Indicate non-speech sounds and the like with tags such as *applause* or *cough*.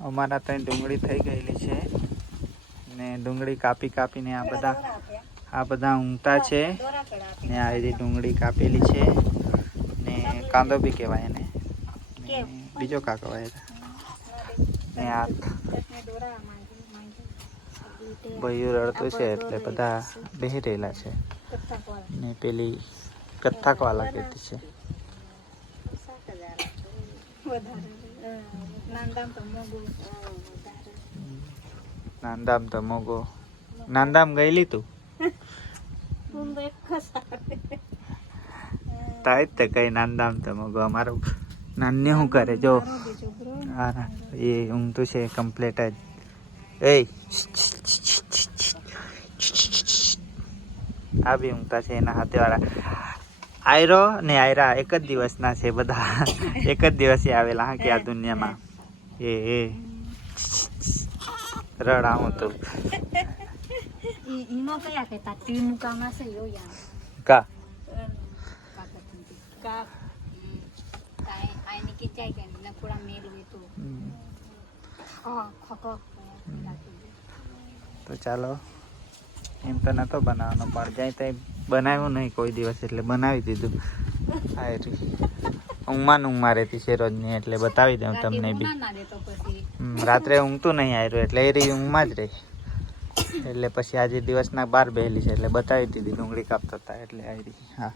અમારા ત્યાં ડુંગળી થઈ ગયેલી છે. ને ડુંગળી કાપી કાપીને આ બધા આ બધા ઊંઘતા છે. ને આ રીતે ડુંગળી કાપેલી છે. ને કાંદો બી કહેવાય એને. બીજો કા કહેવાય ને આ ભયું રડતું છે એટલે બધા બેહી રહેલા છે. ને પેલી કથાક વાલા કહેતી છે. નાંદામ તો મોગો નાંદામ ગયેલી તું? તાય તે કઈ નાંદામ તો મોગો અમારું નાન્ય શું કરે? જો. હા એ ઊંઘતું છે કમ્પ્લેટ જ. એ આ બી ઊંઘતા છે એના હાથે વાળા આયરો ને આયરા એક જ દિવસના છે બધા. *laughs* એક જ દિવસે આવેલા હા કે આ દુનિયામાં. એ એ. રડાવું તું. ઈનો કયા કહેતા ટી છે યો યાર. કા? કા કાઈ કે ચાય કે નકુડા મેળવી તો. હા ખકો તો ચાલો. એમ તો નતો બનાવવાનો પણ જાય ત્યાં બનાવ્યું નહીં કોઈ દિવસ એટલે બનાવી દીધું. હા એટલે ઊંઘમાં ઊંઘમાં રહેતી છે રોજની એટલે બતાવી દઉં તમને બી. રાત્રે ઊંઘતું નહીં આવ્યું એટલે એ રહી ઊંઘમાં જ રહી. એટલે પછી આજે દિવસના બાર બેહેલી છે એટલે બતાવી દીધી ડુંગળી કાપતા હતા એટલે આવી હા.